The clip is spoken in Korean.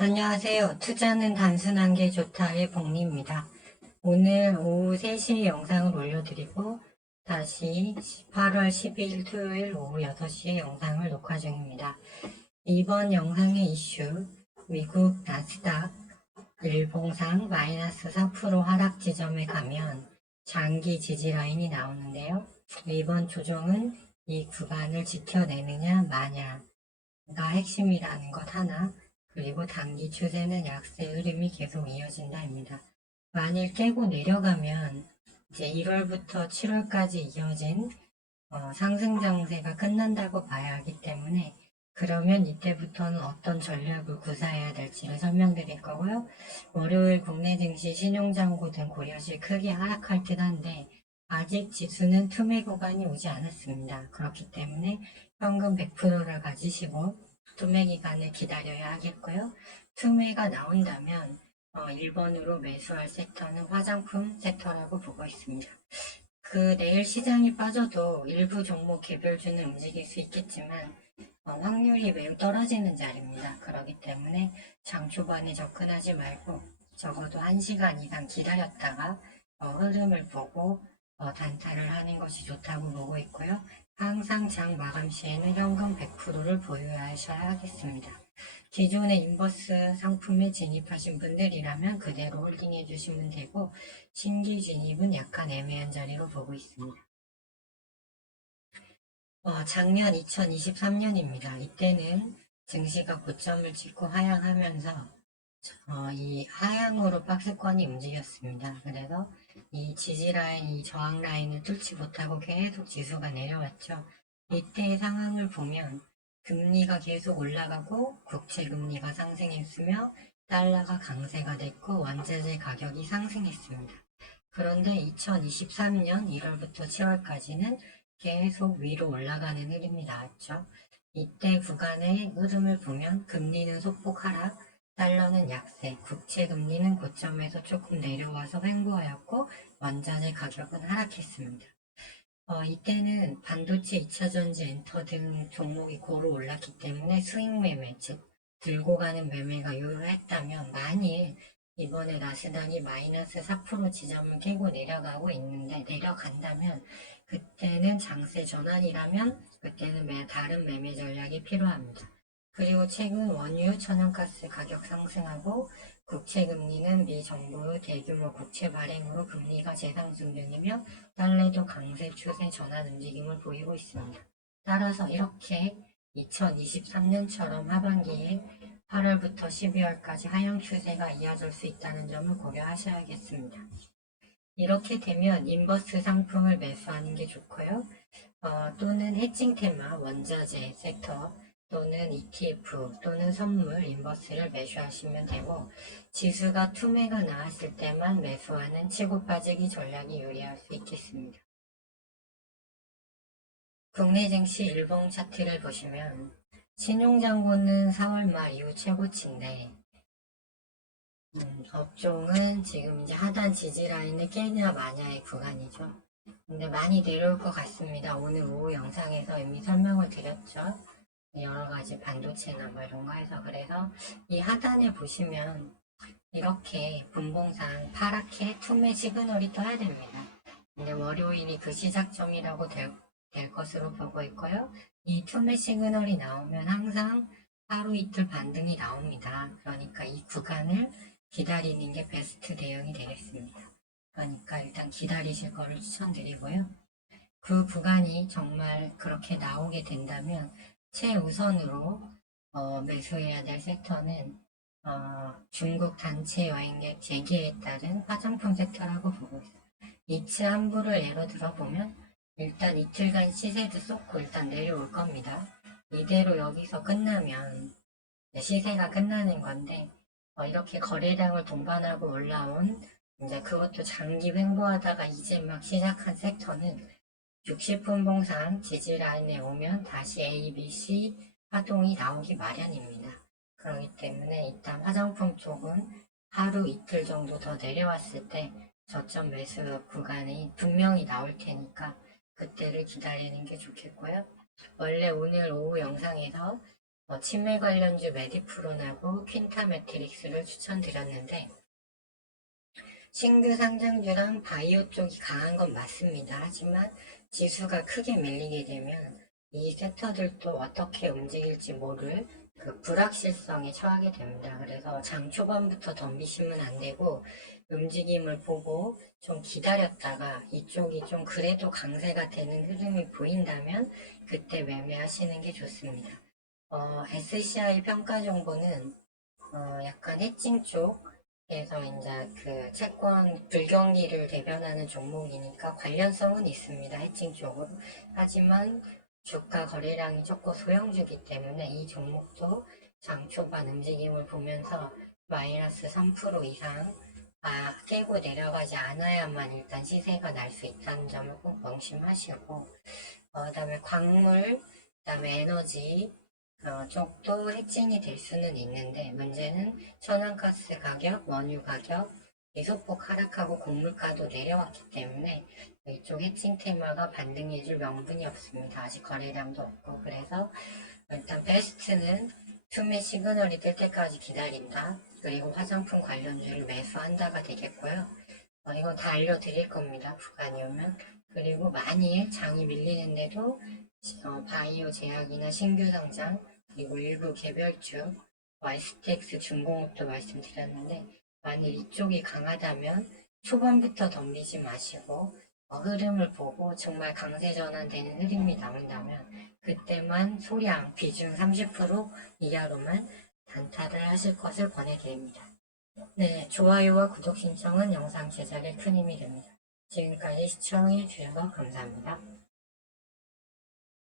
안녕하세요. 투자는 단순한 게 좋다의 복리입니다. 오늘 오후 3시에 영상을 올려드리고 다시 8월 12일 토요일 오후 6시에 영상을 녹화 중입니다. 이번 영상의 이슈, 미국 나스닥 일봉상 마이너스 4% 하락 지점에 가면 장기 지지 라인이 나오는데요. 이번 조정은 이 구간을 지켜내느냐 마냐가 핵심이라는 것 하나, 그리고 단기 추세는 약세 흐름이 계속 이어진다입니다. 만일 깨고 내려가면 이제 1월부터 7월까지 이어진 상승 장세가 끝난다고 봐야 하기 때문에, 그러면 이때부터는 어떤 전략을 구사해야 될지를 설명드릴 거고요. 월요일 국내 증시 신용장고 등 고려시 크게 하락할 듯 한데 아직 지수는 투매 구간이 오지 않았습니다. 그렇기 때문에 현금 100%를 가지시고 투매 기간을 기다려야 하겠고요. 투매가 나온다면 1번으로 매수할 섹터는 화장품 섹터라고 보고 있습니다. 내일 시장이 빠져도 일부 종목 개별주는 움직일 수 있겠지만 확률이 매우 떨어지는 자리입니다. 그렇기 때문에 장 초반에 접근하지 말고 적어도 1시간 이상 기다렸다가 흐름을 보고 단타를 하는 것이 좋다고 보고 있고요. 항상 장 마감 시에는 현금 100%를 보유하셔야 하겠습니다. 기존의 인버스 상품에 진입하신 분들이라면 그대로 홀딩해 주시면 되고, 신규 진입은 약간 애매한 자리로 보고 있습니다. 작년 2023년입니다. 이때는 증시가 고점을 찍고 하향하면서 이 하향으로 박스권이 움직였습니다. 그래서 이 지지라인, 이 저항라인을 뚫지 못하고 계속 지수가 내려왔죠. 이때의 상황을 보면 금리가 계속 올라가고 국채금리가 상승했으며 달러가 강세가 됐고 원자재 가격이 상승했습니다. 그런데 2023년 1월부터 7월까지는 계속 위로 올라가는 흐름이 나왔죠. 이때 구간의 흐름을 보면 금리는 소폭 하락, 달러는 약세, 국채 금리는 고점에서 조금 내려와서 횡보하였고 원자재 가격은 하락했습니다. 이때는 반도체, 2차전지, 엔터 등 종목이 고루 올랐기 때문에 스윙 매매, 즉 들고 가는 매매가 유효했다면, 만일 이번에 나스닥이 마이너스 4% 지점을 깨고 내려가고 있는데 내려간다면, 그때는 장세 전환이라면 그때는 다른 매매 전략이 필요합니다. 그리고 최근 원유, 천연가스 가격 상승하고 국채 금리는 미 정부의 대규모 국채 발행으로 금리가 재상승 중이며 달러도 강세 추세 전환 움직임을 보이고 있습니다. 따라서 이렇게 2023년처럼 하반기에 8월부터 12월까지 하향 추세가 이어질 수 있다는 점을 고려하셔야겠습니다. 이렇게 되면 인버스 상품을 매수하는 게 좋고요. 또는 해칭 테마, 원자재 섹터, 또는 ETF, 또는 선물, 인버스를 매수하시면 되고, 지수가 투매가 나왔을 때만 매수하는 치고 빠지기 전략이 유리할 수 있겠습니다. 국내 증시 일봉 차트를 보시면 신용장고는 4월 말 이후 최고치인데, 업종은 지금 이제 하단 지지라인을 깨냐 마냐의 구간이죠. 근데 많이 내려올 것 같습니다. 오늘 오후 영상에서 이미 설명을 드렸죠. 여러 가지 반도체나 뭐 이런 거 해서. 그래서 이 하단에 보시면 이렇게 분봉상 파랗게 투매 시그널이 떠야 됩니다. 근데 월요일이 그 시작점이라고 될 것으로 보고 있고요. 이 투매 시그널이 나오면 항상 하루 이틀 반등이 나옵니다. 그러니까 이 구간을 기다리는 게 베스트 대응이 되겠습니다. 그러니까 일단 기다리실 거를 추천드리고요. 그 구간이 정말 그렇게 나오게 된다면 최우선으로 매수해야 될 섹터는 중국 단체 여행객 재개에 따른 화장품 섹터라고 보고 있어요. 이츠 한부를 예로 들어보면 일단 이틀간 시세도 쏟고 일단 내려올 겁니다. 이대로 여기서 끝나면 시세가 끝나는 건데, 이렇게 거래량을 동반하고 올라온, 이제 그것도 장기 횡보하다가 이제 막 시작한 섹터는 60분 봉상 지지라인에 오면 다시 A, B, C 파동이 나오기 마련입니다. 그렇기 때문에 일단 화장품 쪽은 하루 이틀 정도 더 내려왔을 때 저점 매수 구간이 분명히 나올 테니까 그때를 기다리는 게 좋겠고요. 원래 오늘 오후 영상에서 치매 관련주 메디프론하고 퀸타메트릭스를 추천드렸는데 신규 상장주랑 바이오 쪽이 강한 건 맞습니다. 하지만 지수가 크게 밀리게 되면 이 섹터들도 어떻게 움직일지 모를 그 불확실성에 처하게 됩니다. 그래서 장 초반부터 덤비시면 안 되고 움직임을 보고 좀 기다렸다가 이쪽이 좀 그래도 강세가 되는 흐름이 보인다면 그때 매매하시는 게 좋습니다. SCI 평가 정보는 약간 해칭 쪽에서 이제 그 채권 불경기를 대변하는 종목이니까 관련성은 있습니다. 해칭 쪽으로. 하지만 주가 거래량이 적고 소형주기 때문에 이 종목도 장 초반 움직임을 보면서 마이너스 3% 이상 깨고 내려가지 않아야만 일단 시세가 날 수 있다는 점을 꼭 명심하시고 그다음에 광물, 그다음에 에너지 쪽도 해칭이 될 수는 있는데 문제는 천연가스 가격, 원유 가격 소폭 하락하고 곡물가도 내려왔기 때문에 이쪽 해칭 테마가 반등해줄 명분이 없습니다. 아직 거래량도 없고 그래서 일단 베스트는 투매 시그널이 뜰 때까지 기다린다. 그리고 화장품 관련주를 매수한다가 되겠고요. 이건 다 알려드릴 겁니다. 구간이 오면. 그리고 만일 장이 밀리는데도 바이오 제약이나 신규 상장 그리고 일부 개별주 STX 중공업도 말씀드렸는데 만일 이쪽이 강하다면 초반부터 덤비지 마시고 흐름을 보고 정말 강세 전환되는 흐름이 나온다면 그때만 소량 비중 30% 이하로만 단타를 하실 것을 권해드립니다. 네, 좋아요와 구독 신청은 영상 제작에 큰 힘이 됩니다. 지금까지 시청해주셔서 감사합니다.